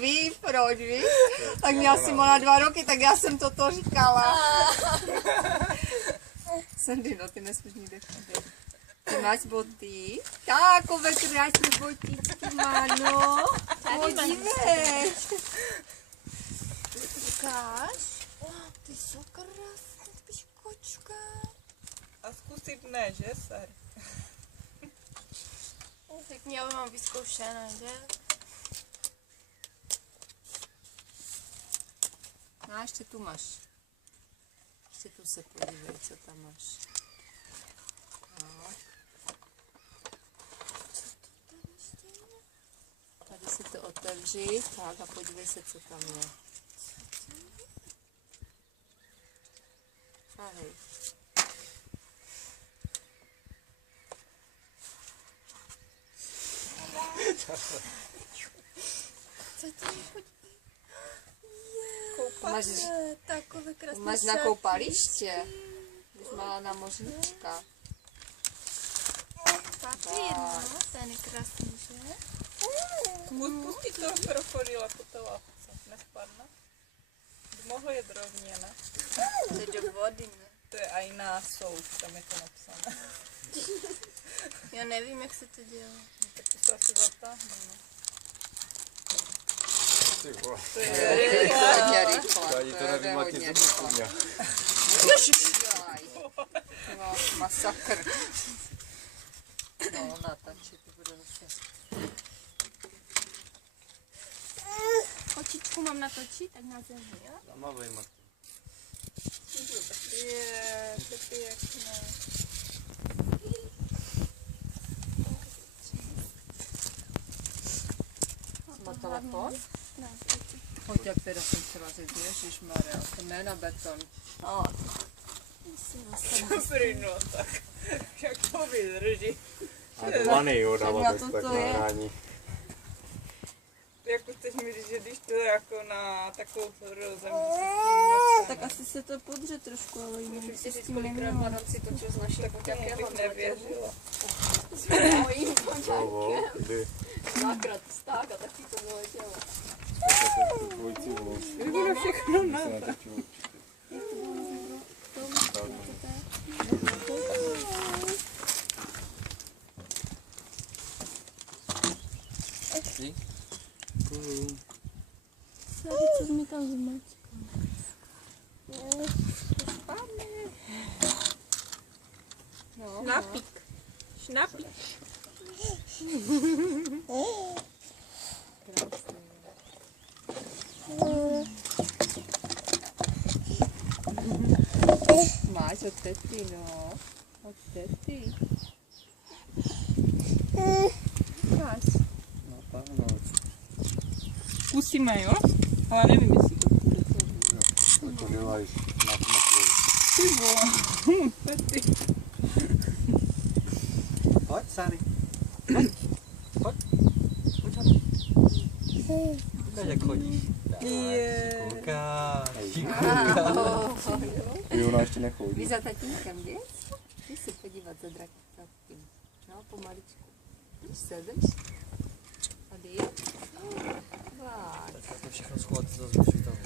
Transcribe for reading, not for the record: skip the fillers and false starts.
ví proč, víš? Tak měla Simona 2 roky, tak já jsem toto říkala. Sandy, no ty nesmíš nikde chodit. Ty máš boty? Takové krásné botičky má, no. Podívej. Ukáž? Ty jsou krásné, piškočka. A zkusit ne, že, Sar? Tak mě mám vyzkoušené, že? No a ještě tu máš. Ještě tu se podívej, co tam máš. Tak. Tady si to otevři, tak a podívej se, co tam je. Ahoj. Co to je? Máš, Takové krásné máš na koupaliště? Jsi malá námořnička. Papír, no, ten je krásný, že? Pustit toho krokodýla po té lápce, nespadne? Mohl je rovně, ne? To je do vody, ne? To je aj násoud, tam je to napsané. Já nevím, jak se to dělá. Tak to se asi zatáhne, no. Ty vole. To je Hodně rychle. Ani to nevím, jak je to No, masakr. No, natančí, to bude zase. Kočičku mám natočit, tak na zemi, jo? Zamavej, Martin. Je, to pěkné. Má telefon? Ne, Pojď, jak teda jsem chtěla říct, ježišmarja, to ne na beton. no. Dobrý, no tak. Jak to vydrží. A to Vany, jo, dává Na bez to tak to je. nahrání. Jako teď mi říct, že když to je jako na takovou zem, Tak asi se to podře trošku, ale jinak Můžu si se s říct, tím kolikrát nemám. Madam si točil z naší bych poťaké nevěřila. Slovo, kdy Dvakrát stáka, taky to vyletělo. tu dvojici vůz. Bylo všechno na Se natočil určitě. Ty? Sorry, co mi tam zmačkal. No, Šnápík. Šnápík. máš od tety, no. Od tety. Máš. No, pánoc. Zkusíme, jo? Ale nevím, jestli to bude to. Tak to dělají na tmatu. Ty vole. Ty. Pojď, Sary. Pojď. Ukáž, jak chodíš. Je. Ukáž. Oh, Ty ona ještě nechodí. Vy za tatínkem, víš? Jdi se podívat za drakým. No, pomaličku. Víš se, víš? A jdi. Tak. Tak to všechno schovat, co zase tam